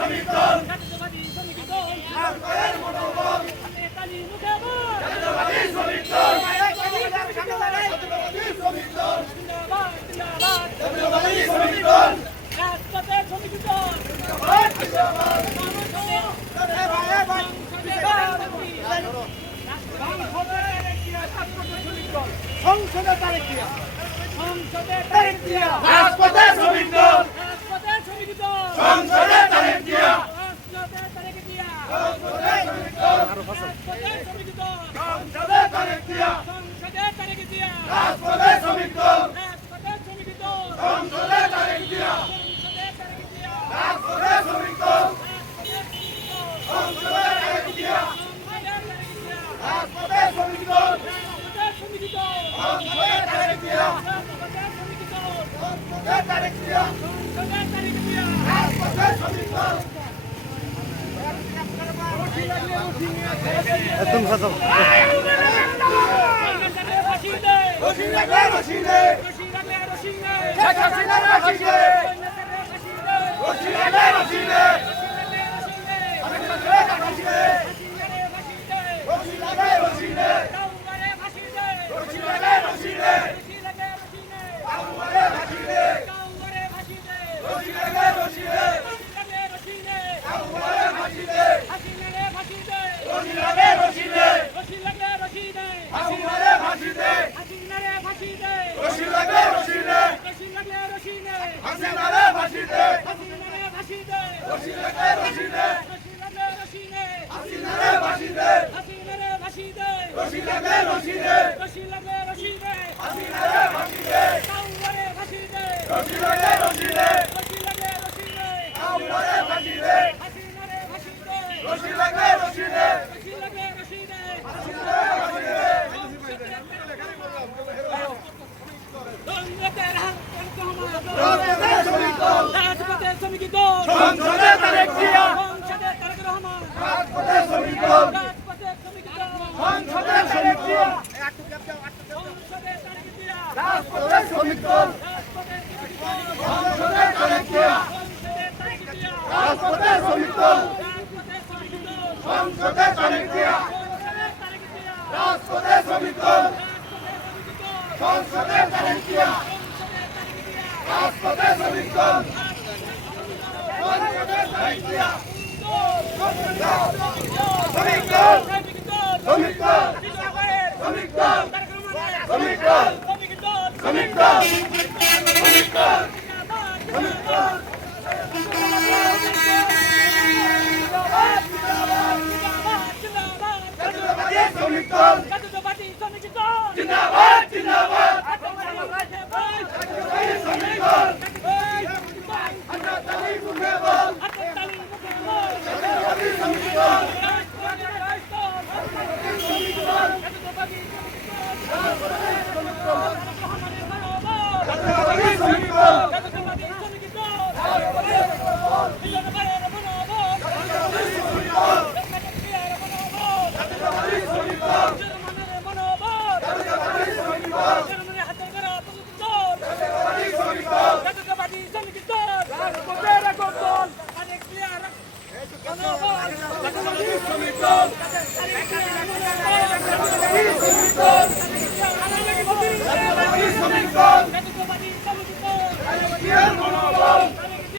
শ্রমিক দল জাতীয়তাবাদী শ্রমিক দল রাজপথের মনোবল নেতাজি মুখেবল জাতীয়তাবাদী শ্রমিক দল জাতীয়তাবাদী শ্রমিক দল জিন্দাবাদ জিন্দাবাদ জাতীয়তাবাদী শ্রমিক দল রাজপথের শ্রমিক দল জিন্দাবাদ সংসদে তারেক জিয়া রাজপথে শ্রমিক দল রাজপথের শ্রমিক দল সংসদে তারেক জিয়া সংসদে তারেক জিয়া রাজপথে শ্রমিক দল রাজপথের শ্রমিক দল সংসদে তারেক জিয়া সংসদে তারেক জিয়া রাজপথে শ্রমিক দল রাজপথের শ্রমিক দল সংসদে তারেক জিয়া সংসদে তারেক জিয়া রাজপথে শ্রমিক দল সংসদে তারেক জিয়া রাজপথে শ্রমিক দল সংসদে তারেক জিয়া সংসদে তারেক জিয়া রাজপথে শ্রমিক দল একদম খতম রশি লাগলে রশি নে শেখ হাসিনা রশি নে রশি লাগলে রশি নে রশি নে রশি লাগলে রশি নে রশি লাগলে রশি নে আমরে রশি নে রশি লাগলে রশি নে আমরে রশি নে রশি লাগলে রশি নে আমরে রশি নে রশি লাগলে রশি নে হাসিনারে ফাঁসি দে রশি লাগলে রশি নে হাসিনারে ফাঁসি দে রশি লাগলে রশি নে হাসিনারে ফাঁসি দে রশি লাগলে রশি নে আমরে ফাঁসি দে রশি লাগলে রশি নে হাসিনারে ফাঁসি দে রাজপথে শ্রমিক দল রাজপথের শ্রমিক দল সংসদে তারেক জিয়া সংসদে তারেক রহমান রাজপথে শ্রমিক দল রাজপথের শ্রমিক দল সংসদে তারেক জিয়া সংসদে তারেক জিয়া রাজপথে শ্রমিক দল সংসদে তারেক জিয়া রাজপথে শ্রমিক দল সংসদে তারেক জিয়া রাজপথে শ্রমিক দল সংসদে তারেক জিয়া রাজপথে শ্রমিক দল সংসদে তারেক জিয়া শ্রমিক দল শ্রমিক দল শ্রমিক দল শ্রমিক দল শ্রমিক দল শ্রমিক দল শ্রমিক দল জাতীয়তাবাদী শ্রমিক দল জিন্দাবাদ জিন্দাবাদ জাতীয়তাবাদী শ্রমিক দল হাসনাতালি মুখেবল জাতীয়তাবাদী শ্রমিক দল জাতীয়তাবাদী শ্রমিক দল শ্রমিক দল